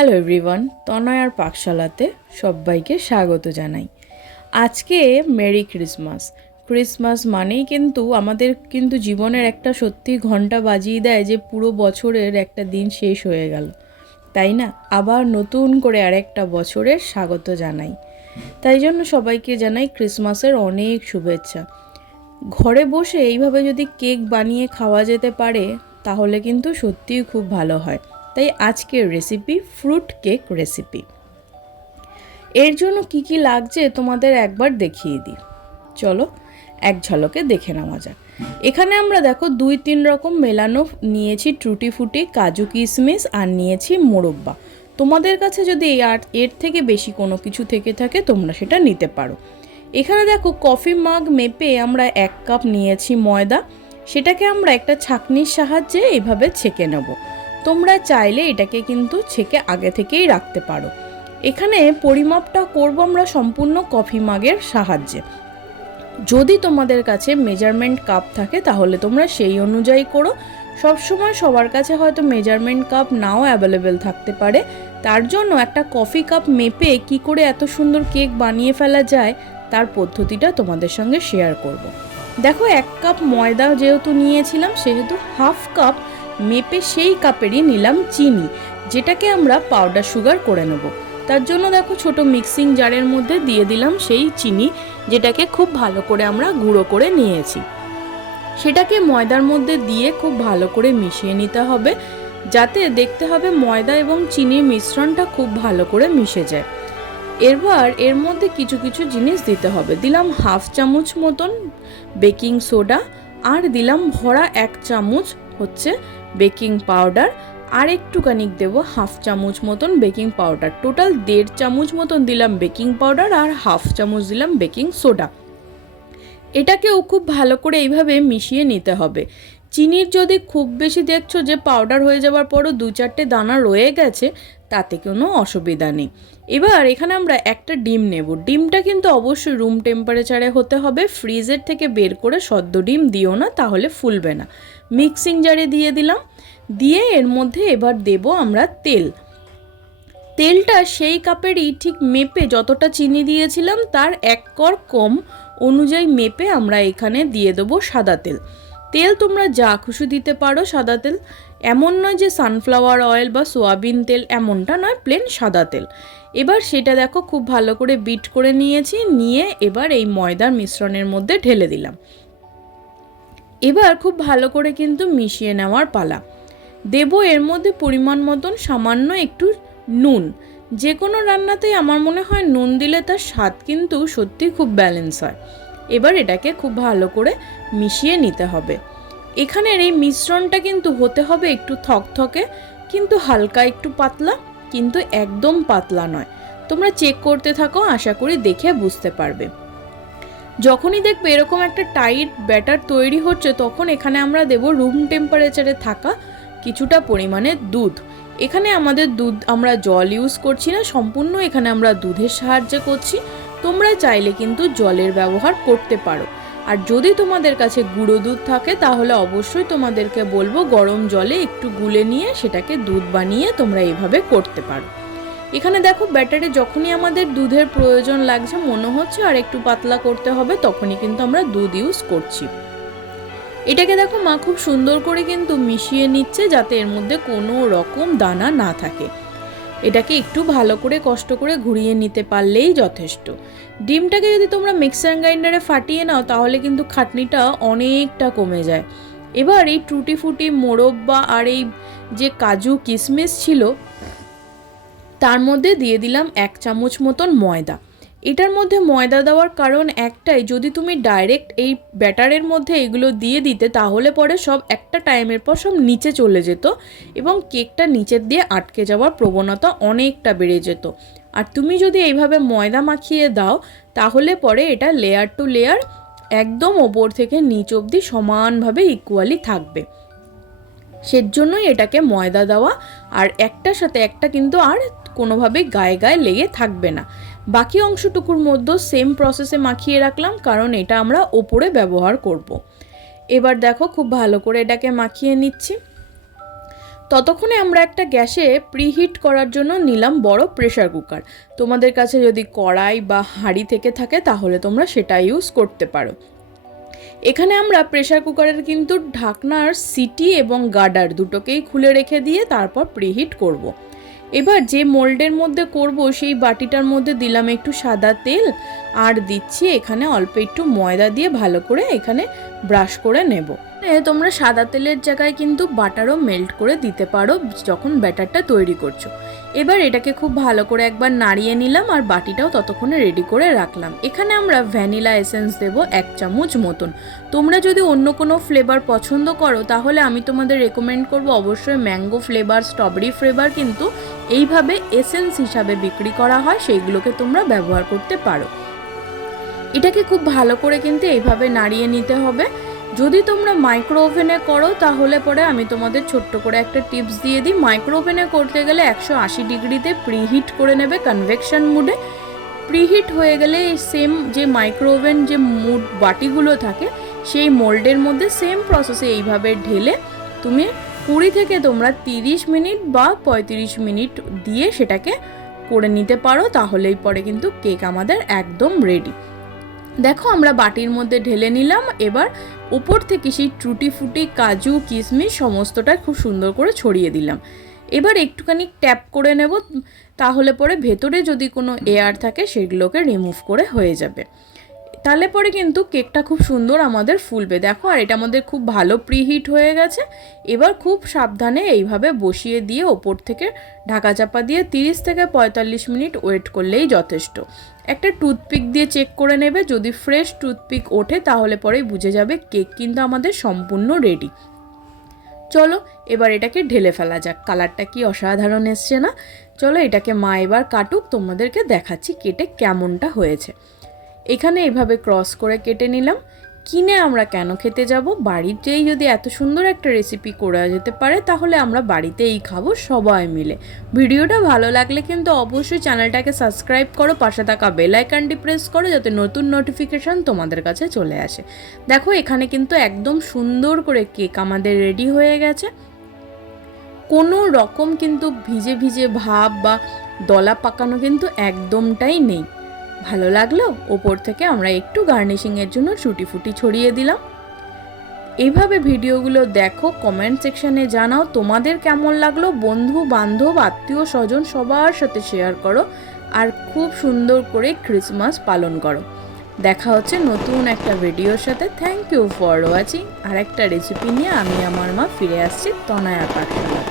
Hello everyone, তনয়ার পাকশালাতে সবাইকে স্বাগত জানাই। আজকে মেরি ক্রিসমাস। ক্রিসমাস মানেই কিন্তু আমাদের জীবনের একটা সত্যি ঘন্টা বাজিয়ে দেয় যে পুরো বছরের একটা দিন শেষ হয়ে গেল, তাই না? আবার নতুন করে আরেকটা বছরের স্বাগত জানাই। তাই জন্য সবাইকে জানাই ক্রিসমাসের অনেক শুভেচ্ছা। ঘরে বসে এইভাবে যদি কেক বানিয়ে খাওয়া যেতে পারে তাহলে কিন্তু সত্যিই খুব ভালো হয়। তাই আজকের রেসিপি ফ্রুট কেক রেসিপি। এর জন্য কি কি লাগছে তোমাদের একবার দেখিয়ে দিই, চলো এক ঝলকে দেখে নেওয়া যাক। এখানে আমরা দেখো 2-3 রকম মেলানো নিয়েছি টুটি ফুটি, কাজু কিশমিশ, আর নিয়েছি মোরব্বা। তোমাদের কাছে যদি এর থেকে বেশি কোনো কিছু থেকে থাকে তোমরা সেটা নিতে পারো। এখানে দেখো কফি মাগ মেপে আমরা 1 কাপ নিয়েছি ময়দা, সেটাকে আমরা একটা ছাঁকনির সাহায্যে এইভাবে ছেঁকে নেব। তোমরা চাইলে এটাকে কিন্তু ছেঁকে আগে থেকেই রাখতে পারো। এখানে পরিমাপটা করব আমরা সম্পূর্ণ কফি মাগের সাহায্যে। যদি তোমাদের কাছে মেজারমেন্ট কাপ থাকে তাহলে তোমরা সেই অনুযায়ী করো। সবসময় সবার কাছে হয়তো মেজারমেন্ট কাপ নাও অ্যাভেলেবেল থাকতে পারে, তার জন্য একটা কফি কাপ মেপে কি করে এত সুন্দর কেক বানিয়ে ফেলা যায় তার পদ্ধতিটা তোমাদের সঙ্গে শেয়ার করব। দেখো 1 কাপ ময়দা যেহেতু নিয়েছিলাম সেহেতু 1/2 কাপ মেপে সেই কাপেরই নিলাম চিনি, যেটাকে আমরা পাউডার সুগার করে নেব। তার জন্য দেখো ছোট মিক্সিং জারের মধ্যে দিয়ে দিলাম সেই চিনি, যেটাকে খুব ভালো করে আমরা গুঁড়ো করে নিয়েছি। সেটাকে ময়দার মধ্যে দিয়ে খুব ভালো করে মিশিয়ে নিতে হবে, যাতে দেখতে হবে ময়দা এবং চিনির মিশ্রণটা খুব ভালো করে মিশে যায়। এবার এর মধ্যে কিছু কিছু জিনিস দিতে হবে। দিলাম 1/2 চামচ মতন বেকিং সোডা, আর দিলাম ভরা 1 চামচ হচ্ছে বেকিং পাউডার, আর একটুখানি দেবো 1/2 চামচ মতন বেকিং পাউডার। টোটাল 1.5 চামচ মতন দিলাম বেকিং পাউডার আর 1/2 চামচ দিলাম বেকিং সোডা। এটাকেও খুব ভালো করে এইভাবে মিশিয়ে নিতে হবে। চিনির যদি খুব বেশি দেখছো যে পাউডার হয়ে যাওয়ার পরও 2-4টে দানা রয়ে গেছে, তাতে কোনো অসুবিধা নেই। এবার এখানে আমরা একটা ডিম নেব। ডিমটা কিন্তু অবশ্যই রুম টেম্পারেচারে হতে হবে, ফ্রিজের থেকে বের করে সদ্য ডিম দিও না, তাহলে ফুলবে না। মিক্সিং জারে দিয়ে দিলাম, দিয়ে এর মধ্যে এবার দেব আমরা তেল। তেলটা সেই কাপেরই ঠিক মেপে যতটা চিনি দিয়েছিলাম তার 1 কর কম অনুযায়ী মেপে আমরা এখানে দিয়ে দেবো সাদা তেল। তেল তোমরা যা খুশি দিতে পারো সাদা তেল, এমন নয় যে সানফ্লাওয়ার অয়েল বা সোয়াবিন তেল, এমনটা নয়, প্লেন সাদা তেল। এবার সেটা দেখো খুব ভালো করে বিট করে নিয়েছি, নিয়ে এবার এই ময়দার মিশ্রণের মধ্যে ঢেলে দিলাম। এবার খুব ভালো করে কিন্তু মিশিয়ে নেওয়ার পালা। দেব এর মধ্যে পরিমাণ মতন সামান্য একটু নুন। যে কোনো রান্নাতেই আমার মনে হয় নুন দিলে তার স্বাদ কিন্তু সত্যি খুব ব্যালেন্স হয়। এবার এটাকে খুব ভালো করে মিশিয়ে নিতে হবে। এখানের এই মিশ্রণটা কিন্তু হতে হবে একটু থকথকে, কিন্তু হালকা একটু পাতলা, কিন্তু একদম পাতলা নয়। তোমরা চেক করতে থাকো, আশা করি দেখে বুঝতে পারবে। যখনই দেখবে এরকম একটা টাইট ব্যাটার তৈরি হচ্ছে, তখন এখানে আমরা দেব রুম টেম্পারেচারে থাকা কিছুটা পরিমাণে দুধ। এখানে আমাদের দুধ, আমরা জল ইউজ করছি না, সম্পূর্ণ এখানে আমরা দুধের সাহায্যে করছি। তোমরা চাইলে কিন্তু জলের ব্যবহার করতে পারো। আর যদি তোমাদের কাছে গুঁড়ো দুধ থাকে তাহলে অবশ্যই তোমাদেরকে বলবো গরম জলে একটু গুলে নিয়ে সেটাকে দুধ বানিয়ে তোমরা এইভাবে করতে পারো। এখানে দেখো ব্যাটারে যখনই আমাদের দুধের প্রয়োজন লাগছে, মনে হচ্ছে আর একটু পাতলা করতে হবে, তখনই কিন্তু আমরা দুধ ইউজ করছি। এটাকে দেখো মা খুব সুন্দর করে কিন্তু মিশিয়ে নিচ্ছে, যাতে এর মধ্যে কোনো রকম দানা না থাকে। এটাকে একটু ভালো করে কষ্ট করে ঘুরিয়ে নিতে পারলেই যথেষ্ট। ডিমটাকে যদি তোমরা মিক্সার গ্রাইন্ডারে ফাটিয়ে নাও তাহলে কিন্তু খাটনিটা অনেকটা কমে যায়। এবার এই টুটি ফুটি মোরব্বা আর এই যে কাজু কিশমিশ ছিল তার মধ্যে দিয়ে দিলাম 1 চামচ মতন ময়দা। এটার মধ্যে ময়দা দেওয়ার কারণ একটাই, যদি তুমি ডাইরেক্ট এই ব্যাটারের মধ্যে এগুলো দিয়ে দিতে তাহলে পরে সব একটা টাইমের পর সব নিচে চলে যেত এবং কেকটা নিচের দিয়ে আটকে যাওয়ার প্রবণতা অনেকটা বেড়ে যেত। আর তুমি যদি এইভাবে ময়দা মাখিয়ে দাও তাহলে পরে এটা লেয়ার টু লেয়ার একদম ওপর থেকে নিচ অবধি সমানভাবে ইকুয়ালি থাকবে। সেজন্যই এটাকে ময়দা দেওয়া, আর একটার সাথে একটা কিন্তু আর কোনোভাবে গায়ে গায়ে লেগে থাকবে না। বাকি অংশটুকুর মধ্যে সেম প্রসেসে মাখিয়ে রাখলাম, কারণ এটা আমরা ওপরে ব্যবহার করব। এবার দেখো খুব ভালো করে এটাকে মাখিয়ে নিচ্ছি। ততক্ষণে আমরা একটা গ্যাসে প্রিহিট করার জন্য নিলাম বড় প্রেসার কুকার। তোমাদের কাছে যদি কড়াই বা হাঁড়ি থেকে থাকে তাহলে তোমরা সেটা ইউজ করতে পারো। এখানে আমরা প্রেসার কুকারের কিন্তু ঢাকনার সিটি এবং গার্ডার দুটোকেই খুলে রেখে দিয়ে তারপর প্রিহিট করব। এবার যে মোল্ডের মধ্যে করব সেই বাটিটার মধ্যে দিলাম একটু সাদা তেল, আর দিচ্ছি এখানে অল্প একটু ময়দা দিয়ে ভালো করে এখানে ব্রাশ করে নেব। তোমরা সাদা তেলের জায়গায় কিন্তু বাটারও মেল্ট করে দিতে পারো যখন ব্যাটারটা তৈরি করছো। এবার এটাকে খুব ভালো করে একবার নাড়িয়ে নিলাম আর বাটিটাও ততক্ষণে রেডি করে রাখলাম। এখানে আমরা ভ্যানিলা এসেন্স দেব 1 চামচ মতন। তোমরা যদি অন্য কোনো ফ্লেভার পছন্দ করো তাহলে আমি তোমাদের রেকমেন্ড করব অবশ্যই ম্যাঙ্গো ফ্লেভার, স্ট্রবেরি ফ্লেভার কিন্তু এইভাবে এসেন্স হিসাবে বিক্রি করা হয়, সেইগুলোকে তোমরা ব্যবহার করতে পারো। এটাকে খুব ভালো করে কিন্তু এইভাবে নাড়িয়ে নিতে হবে। যদি তোমরা মাইক্রো ওভেনে করো তাহলে পরে আমি তোমাদের ছোট্ট করে একটা টিপস দিয়ে দিই। মাইক্রো ওভেনে করতে গেলে 180 ডিগ্রিতে প্রিহিট করে নেবে কনভেকশন মুডে। প্রিহিট হয়ে গেলে সেম যে মাইক্রো ওভেন যে মুড বাটিগুলো থাকে সেই মোল্ডের মধ্যে সেম প্রসেসে এইভাবে ঢেলে তুমি 20 থেকে তোমরা 30 মিনিট বা 35 মিনিট দিয়ে সেটাকে করে নিতে পারো, তাহলেই পরে কিন্তু কেক আমাদের একদম রেডি। দেখো আমরা বাটির মধ্যে ঢেলে নিলাম। এবার উপর থেকে সেই টুটি ফুটি কাজু কিশমিশ সমস্তটা খুব সুন্দর করে ছড়িয়ে দিলাম। এবার একটুখানি ট্যাপ করে নেব, তাহলে পরে ভেতরে যদি কোনো এয়ার থাকে সেগুলোকে রিমুভ করে হয়ে যাবে। তাহলে পরে কিন্তু কেকটা খুব সুন্দর আমাদের ফুলবে। দেখো আর এটা আমাদের খুব ভালো প্রিহিট হয়ে গেছে। এবার খুব সাবধানে এইভাবে বসিয়ে দিয়ে ওপর থেকে ঢাকা চাপা দিয়ে 30 থেকে 45 মিনিট ওয়েট করলেই যথেষ্ট। একটা টুথপিক দিয়ে চেক করে নেবে, যদি ফ্রেশ টুথপিক ওঠে তাহলে পরেই বুঝে যাবে কেক কিন্তু আমাদের সম্পূর্ণ রেডি। চলো এবার এটাকে ঢেলে ফেলা যাক। কালারটা কি অসাধারণ এসছে না? চলো এটাকে মা এবার কাটুক, তোমাদেরকে দেখাচ্ছি কেটে কেমনটা হয়েছে। এখানে এইভাবে ক্রস করে কেটে নিলাম। কিনে আমরা কেন খেতে যাব? বাড়িতেই যদি এত সুন্দর একটা রেসিপি করা যেতে পারে তাহলে আমরা বাড়িতেই খাবো সবাই মিলে। ভিডিওটা ভালো লাগলে কিন্তু অবশ্যই চ্যানেলটাকে সাবস্ক্রাইব করো, পাশে থাকা বেল আইকনটি প্রেস করো যাতে নতুন নোটিফিকেশান তোমাদের কাছে চলে আসে। দেখো এখানে কিন্তু একদম সুন্দর করে কেক আমাদের রেডি হয়ে গেছে। কোনো রকম কিন্তু ভিজে ভিজে ভাব বা দলা পাকানো কিন্তু একদমটাই নেই। ভালো লাগলো? ওপর থেকে আমরা একটু গার্নিশিংয়ের জন্য টুটি ফুটি ছড়িয়ে দিলাম। এইভাবে ভিডিওগুলো দেখো, কমেন্ট সেকশানে জানাও তোমাদের কেমন লাগলো। বন্ধু বান্ধব আত্মীয় স্বজন সবার সাথে শেয়ার করো আর খুব সুন্দর করে ক্রিসমাস পালন করো। দেখা হচ্ছে নতুন একটা ভিডিওর সাথে। Thank you for watching. আর একটা রেসিপি নিয়ে আমি আমার মা ফিরে আসছি তনয়া পাঠশালা।